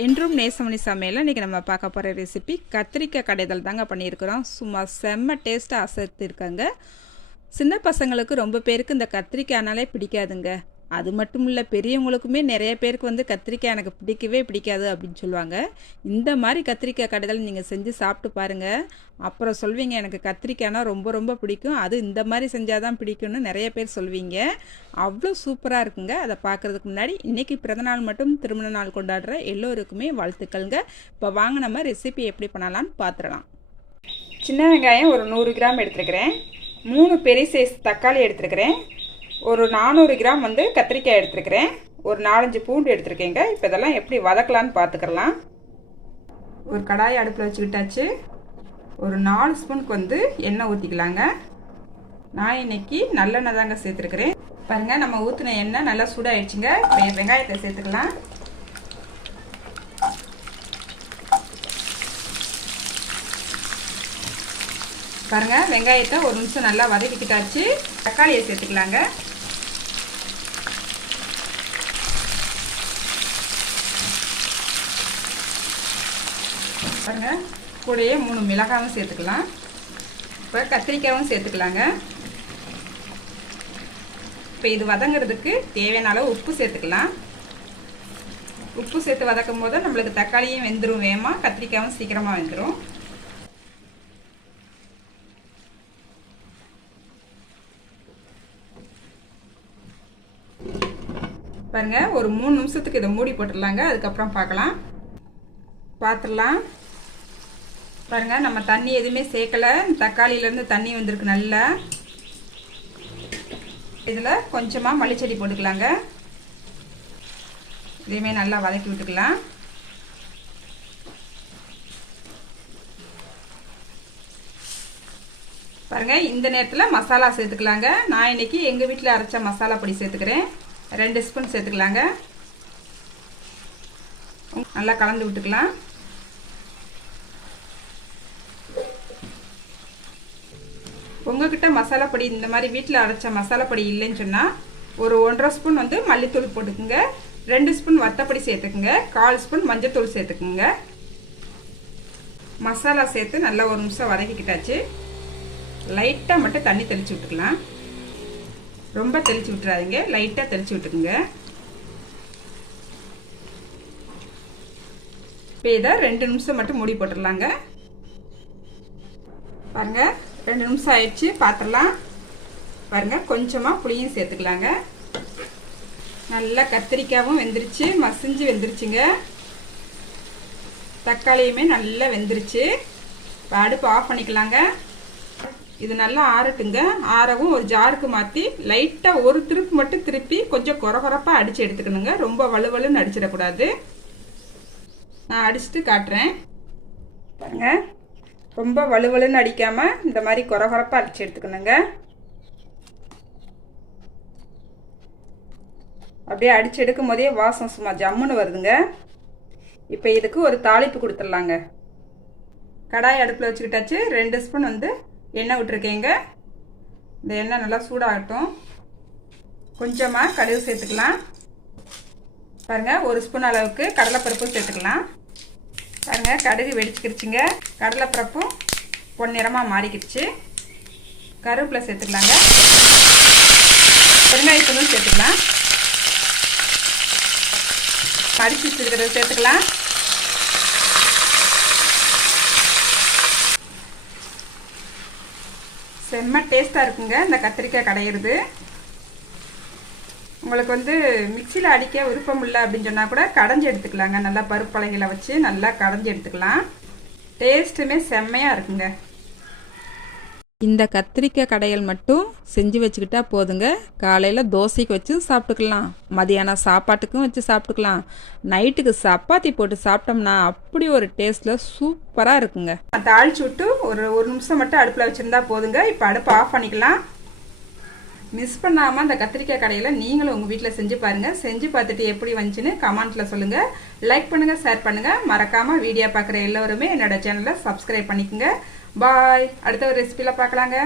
என்றும் நேசமணி சமையல் இன்றைக்கி நம்ம பார்க்க போகிற ரெசிபி கத்திரிக்காய் கடைதல் தாங்க பண்ணியிருக்கிறோம். சும்மா செம்ம டேஸ்ட்டாக அசத்திருக்காங்க. சின்ன பசங்களுக்கு ரொம்ப பேருக்கு இந்த கத்திரிக்காய்னாலே பிடிக்காதுங்க. அது மட்டும் இல்லை, பெரியவங்களுக்குமே நிறைய பேருக்கு வந்து கத்திரிக்காய் எனக்கு பிடிக்கவே பிடிக்காது அப்படின்னு சொல்லுவாங்க. இந்த மாதிரி கத்திரிக்காய் கடைதல் நீங்கள் செஞ்சு சாப்பிட்டு பாருங்கள். அப்புறம் சொல்வீங்க எனக்கு கத்திரிக்காய்னா ரொம்ப ரொம்ப பிடிக்கும், அது இந்த மாதிரி செஞ்சால் தான் பிடிக்கும்னு நிறைய பேர் சொல்வீங்க. அவ்வளோ சூப்பராக இருக்குங்க. அதை பார்க்குறதுக்கு முன்னாடி இன்றைக்கி பிறந்தநாள் மட்டும் திருமண நாள் கொண்டாடுற எல்லோருக்குமே வாழ்த்துக்கள்ங்க. இப்போ வாங்க நம்ம ரெசிபி எப்படி பண்ணலான்னு பார்த்துடலாம். சின்ன வெங்காயம் ஒரு 100 கிராம் எடுத்துருக்கிறேன். 3 பெரிய சைஸ் தக்காளி எடுத்துருக்கிறேன். ஒரு 400 கிராம் வந்து கத்திரிக்காய் எடுத்துருக்கிறேன். ஒரு 4-5 பூண்டு எடுத்துருக்கேங்க. இப்போ இதெல்லாம் எப்படி வதக்கலான்னு பார்த்துக்கலாம். ஒரு கடாயை அடுப்பில் வச்சுக்கிட்டாச்சு. ஒரு 4 ஸ்பூனுக்கு வந்து எண்ணெய் ஊற்றிக்கலாங்க. நான் இன்னைக்கு நல்லெண்ணெய் தாங்க சேர்த்துருக்கிறேன். பாருங்கள், நம்ம ஊற்றின எண்ணெய் நல்லா சூடாகிடுச்சுங்க. வெங்காயத்தை சேர்த்துக்கலாம். பாருங்கள், வெங்காயத்தை ஒரு நிமிஷம் நல்லா வதக்கிக்கிட்டாச்சு. தக்காளியை சேர்த்துக்கலாங்க. பாருங்கள், கூடயே 3 மிளகாயும் சேர்த்துக்கலாம். இப்போ கத்திரிக்காயும் சேர்த்துக்கலாங்க. இப்போ இது வதங்கிறதுக்கு தேவையான அளவு உப்பு சேர்த்துக்கலாம். உப்பு சேர்த்து வதக்கும் போது நம்மளுக்கு தக்காளியும் வெந்துடும் வேகமாக, கத்திரிக்காயும் சீக்கிரமாக வெந்துடும். பாருங்க, ஒரு 3 நிமிஷத்துக்கு இதை மூடி போட்டுடலாங்க. அதுக்கப்புறம் பார்த்துடலாம். பாருங்க, நம்ம தண்ணி எதுவுமே சேர்க்கலை. தக்காளியிலேருந்து தண்ணி வந்திருக்கு நல்லா. இதில் கொஞ்சமாக மல்லிச்செடி போட்டுக்கலாங்க. இதையுமே நல்லா வதக்கி விட்டுக்கலாம். பாருங்க, இந்த நேரத்தில் மசாலா சேர்த்துக்கலாங்க. நான் இன்னைக்கு எங்கள் வீட்டில் அரைச்ச மசாலா பொடி சேர்த்துக்கிறேன். 2 ஸ்பூன் சேர்த்துக்கலாங்க. நல்லா கலந்து விட்டுக்கலாம். உங்ககிட்ட மசாலா பொடி இந்த மாதிரி வீட்டில் அரைச்ச மசாலா பொடி இல்லைன்னு சொன்னால் ஒரு 1.5 ஸ்பூன் வந்து மல்லித்தூள் போட்டுக்குங்க. 2 ஸ்பூன் வத்தப்பொடி சேர்த்துக்குங்க. 1/4 ஸ்பூன் மஞ்சத்தூள் சேர்த்துக்குங்க. மசாலா சேர்த்து நல்லா ஒரு நிமிஷம் வதக்கிக்கிட்டாச்சு. லைட்டாக மட்டும் தண்ணி தெளித்து விட்டுக்கலாம். ரொம்ப தெளித்து விட்டுறாதீங்க, லைட்டாக தெளித்து விட்டுக்குங்க. இப்போ இதை 2 நிமிஷம் மட்டும் மூடி போட்டுடலாங்க. பாருங்கள், 2 நிமிஷம் ஆயிடுச்சு. பார்த்துடலாம். பாருங்கள், கொஞ்சமாக புளியும் சேர்த்துக்கலாங்க. நல்லா கத்திரிக்காயும் வெந்துருச்சு, மசிஞ்சு வெந்துருச்சுங்க. தக்காளியுமே நல்லா வெந்துருச்சு. இப்போ அடுப்பு ஆஃப் பண்ணிக்கலாங்க. இது நல்லா ஆறட்டுங்க. ஆறவும் ஒரு ஜாருக்கு மாற்றி லைட்டாக ஒரு திருப்பு மட்டும் திருப்பி கொஞ்சம் கொரகொரப்பாக அடித்து எடுத்துக்கணுங்க. ரொம்ப வலுவலுன்னு அடிச்சிடக்கூடாது. நான் அடிச்சுட்டு காட்டுறேன். பாருங்க, ரொம்ப வலுவலுன்னு அடிக்காமல் இந்த மாதிரி கொரகொரப்பாக அடித்து எடுத்துக்கணுங்க. அப்படியே அடித்து எடுக்கும் போதே வாசம் சும்மா ஜம்முன்னு வருதுங்க. இப்போ இதுக்கு ஒரு தாளிப்பு கொடுத்துடலாங்க. கடாய் அடுப்பில் வச்சுக்கிட்டாச்சு. 2 ஸ்பூன் வந்து எண்ணெய் விட்டுருக்கேங்க. இந்த எண்ணெய் நல்லா சூடாகட்டும். கொஞ்சமாக கடுகு சேர்த்துக்கலாம். பாருங்கள், 1 ஸ்பூன் அளவுக்கு கடலைப்பருப்பும் சேர்த்துக்கலாம். பாருங்கள், கடுகு வெடிச்சுக்கிடுச்சுங்க. கடலைப்பருப்பும் பொன்னிறமாக மாறிக்கிடுச்சு. கருவேப்பிலை சேர்த்துக்கலாங்க. பெருங்காயத்தூளும் சேர்த்துக்கலாம். அடிச்சு வச்சுருக்கிறத சேர்த்துக்கலாம். செம்ம டேஸ்ட்டாக இருக்குங்க இந்த கத்திரிக்காய் கடையிறது. உங்களுக்கு வந்து மிக்சியில் அடிக்க விருப்பம் இல்லை அப்படின்னு சொன்னால் கூட கடைஞ்சி எடுத்துக்கலாங்க. நல்லா பருப்பலைகளை வச்சு நல்லா கடைஞ்சி எடுத்துக்கலாம். டேஸ்ட்டுமே செம்மையாக இருக்குங்க. இந்த கத்திரிக்காய் கடையல் மட்டும் செஞ்சு வச்சுக்கிட்டா போதுங்க. காலையில் தோசைக்கு வச்சு சாப்பிட்டுக்கலாம், மதியானம் சாப்பாட்டுக்கும் வச்சு சாப்பிட்டுக்கலாம், நைட்டுக்கு சப்பாத்தி போட்டு சாப்பிட்டோம்னா அப்படி ஒரு டேஸ்ட்டில் சூப்பராக இருக்குங்க. தாளிச்சு விட்டு ஒரு நிமிஷம் மட்டும் அடுப்பில் வச்சுருந்தா போதுங்க. இப்போ அடுப்பை ஆஃப் பண்ணிக்கலாம். மிஸ் பண்ணாமல் அந்த கத்திரிக்காய் கடையில் நீங்களும் உங்கள் வீட்டில் செஞ்சு பாருங்கள். செஞ்சு பார்த்துட்டு எப்படி வந்துச்சுன்னு கமெண்ட்டில் சொல்லுங்கள். லைக் பண்ணுங்கள், ஷேர் பண்ணுங்கள். மறக்காமல் வீடியோ பார்க்குற எல்லோருமே என்னோட சேனலை சப்ஸ்கிரைப் பண்ணிக்கோங்க. பாய். அடுத்த ஒரு ரெசிபியில் பார்க்கலாங்க.